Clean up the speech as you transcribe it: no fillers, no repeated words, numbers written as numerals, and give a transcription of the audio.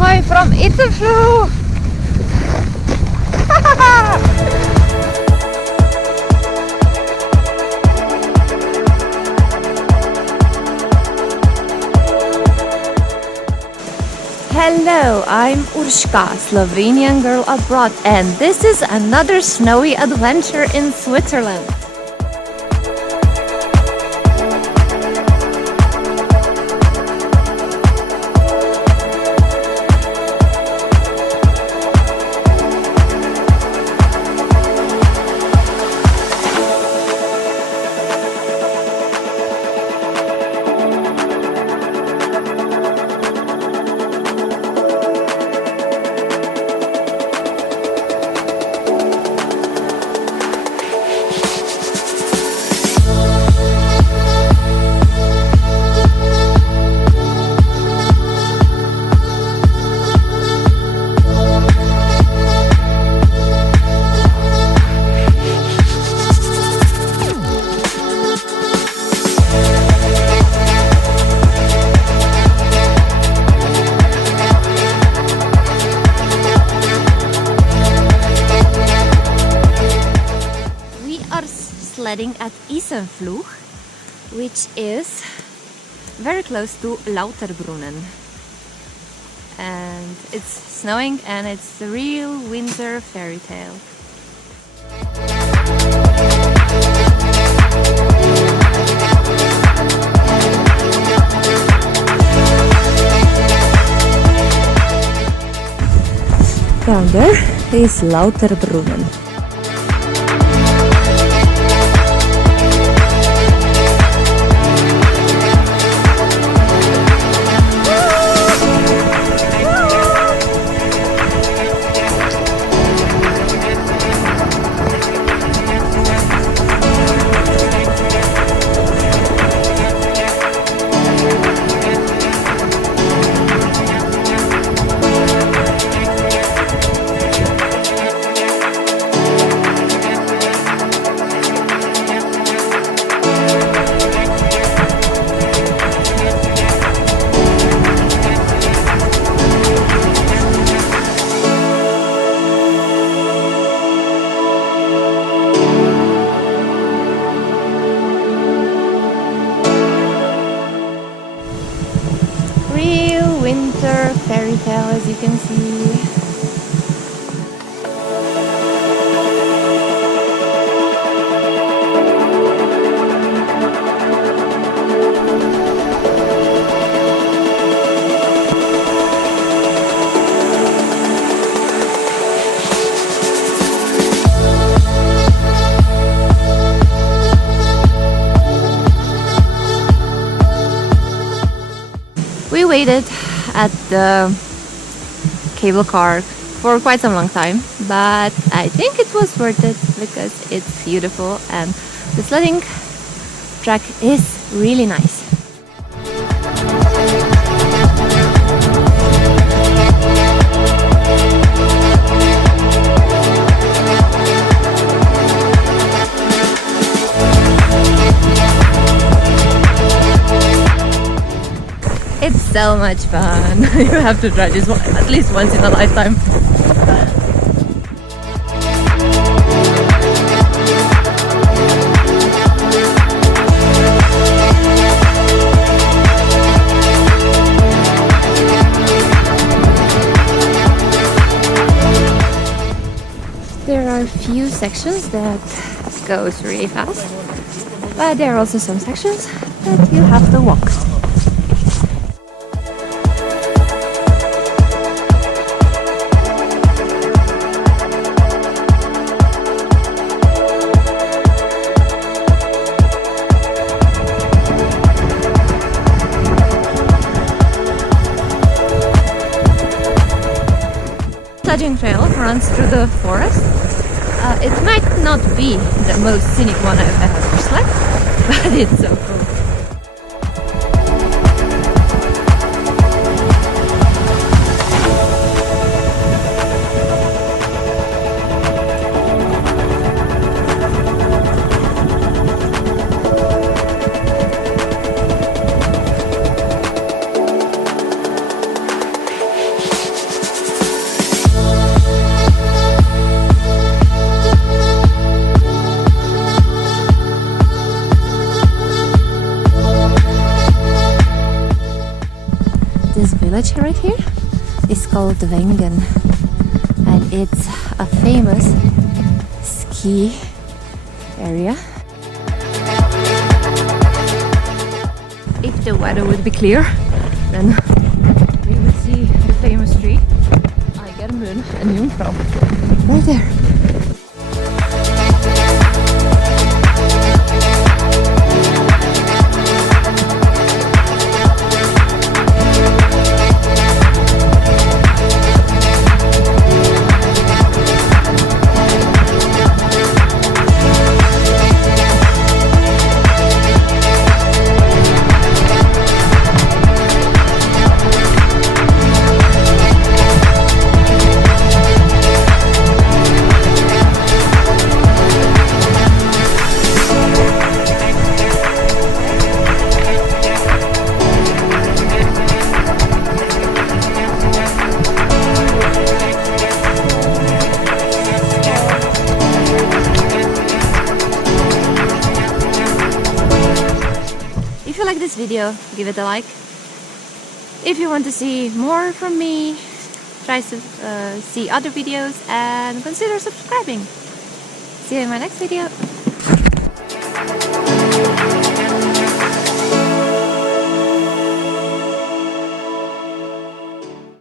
Ahoy from Isenfluh! Hello, I'm Urška, Slovenian girl abroad, and this is another snowy adventure in Switzerland. Sledding at Isenfluh, which is very close to Lauterbrunnen, and it's snowing and it's the real winter fairy tale. Down there is Lauterbrunnen. Winter fairy tale, as you can see. We waited at the cable car for quite some long time, but I think it was worth it because it's beautiful and the sledding track is really nice. It's so much fun. You have to try this one at least once in a lifetime. There are a few sections that goes really fast, but there are also some sections that you have to walk. Sledding trail runs through the forest. It might not be the most scenic one I've ever sled, but it's so cool. village right here is called Wengen, and it's a famous ski area. If the weather would be clear, then we would see the famous tree Eiger, Mönch and Jungfrau right there. If you like this video, give it a like. If you want to see more from me, try to see other videos and consider subscribing. See you in my next video.